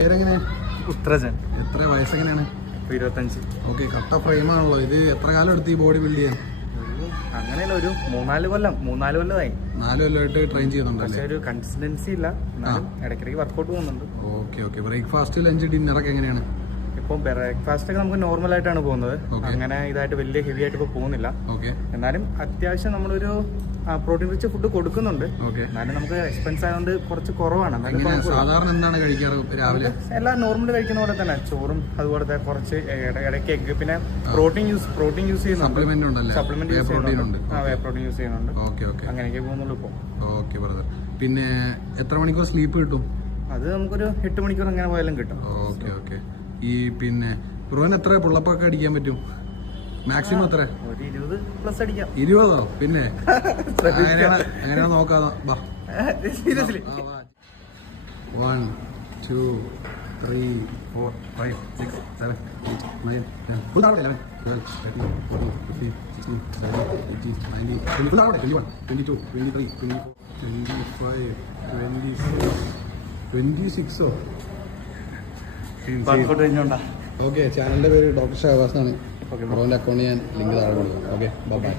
പേരെങ്ങനെ? ഉത്രജൻ. എത്ര വയസ്സെങ്ങനെയാണ്? 25. ഓക്കെ, കട്ട ഫ്രെയിമാണല്ലോ ഇത്. എത്ര കാലം എടുത്ത് ഈ ബോഡി ബിൽഡ് ചെയ്യാൻ? അങ്ങനെയല്ല, ഒരു 3-4 കൊല്ലമായി. 4 കൊല്ലമായിട്ട് ട്രെയിൻ ചെയ്യുന്നുണ്ടല്ലേ? പക്ഷേ ഒരു കൺസിസ്റ്റൻസി ഇല്ല, ഇടയ്ക്കിടയ്ക്ക് വർക്കൗട്ട് പോകുന്നുണ്ട്. ഓക്കെ. ബ്രേക്ക്ഫാസ്റ്റ്, ലഞ്ച്, ഡിന്നറൊക്കെ എങ്ങനെയാണ്? ഇപ്പം ബ്രേക്ക്ഫാസ്റ്റ് ഒക്കെ നമുക്ക് നോർമൽ ആയിട്ടാണ് പോകുന്നത്. അങ്ങനെ ഇതായിട്ട് വലിയ ഹെവി ആയിട്ട് ഇപ്പോൾ പോകുന്നില്ല. എന്നാലും അത്യാവശ്യം നമ്മളൊരു പ്രോട്ടീൻ റിച്ച് ഫുഡ് കൊടുക്കുന്നുണ്ട്. എന്നാലും നമുക്ക് എക്സ്പെൻസ് ആയതുകൊണ്ട് കുറച്ച് കുറവാണ്. സാധാരണ എന്താണ് കഴിക്കാറ് രാവിലെ? എല്ലാം നോർമൽ കഴിക്കുന്ന പോലെ തന്നെ, ചോറും അതുപോലെ കുറച്ച് ഇടയ്ക്ക് എഗ്, പിന്നെ പ്രോട്ടീൻ യൂസ് ചെയ്യുന്നുണ്ട്. സപ്ലിമെന്റ് യൂസ് ചെയ്യുന്നുണ്ട്. പ്രോട്ടീൻ യൂസ് ചെയ്യുന്നുണ്ട്. അങ്ങനെയൊക്കെ പോകുന്നുള്ളൂ ഇപ്പോൾ. Okay brother. പിന്നെ എത്ര മണിക്കൂർ സ്ലീപ്പ് കിട്ടും? അത് നമുക്കൊരു 8 മണിക്കൂർ അങ്ങനെ പോയാലും കിട്ടും. ഓക്കെ. ഈ പിന്നെ ബ്രോന് എത്ര പുള്ളപ്പൊക്കെ അടിക്കാൻ പറ്റും? മാക്സിമം എത്ര? ഒരു 20+ അടിക്കാം. 20? പിന്നെ അങ്ങനെ നോക്കാതെ. 1 2 3 4 5 6 7 8 9 10 full down 11 12 13 14 15 16 17 18 19 20 full down 21 22 23 24 25 26 okay. ചാനലിന്റെ പേര് ഡോക്ടർ ഷഹബാസ് ആണ്. ബ്രോന്റെ അക്കൗണ്ട് ഞാൻ ലിങ്ക് താഴെ കൊടുക്കാം. Okay, by.